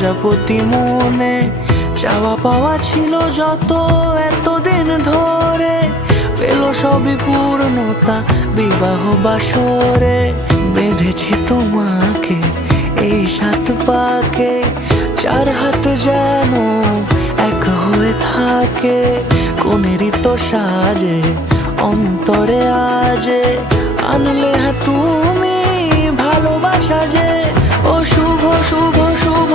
প্রজাপতি মনে চাওয়া পাওয়া ছিল যত এতদিন ধরে, পেল সবই পূর্ণতা বিবাহ বাসরে। বেঁধেছি তোমাকে এই 7 পাকে, 4 হাত যেন এক হয়ে থাকে। কোনেরই তো সাজে অন্তরে আজে আনলে হ্যাঁ তুমি ভালোবাসা যে। ও শুভ শুভ শুভ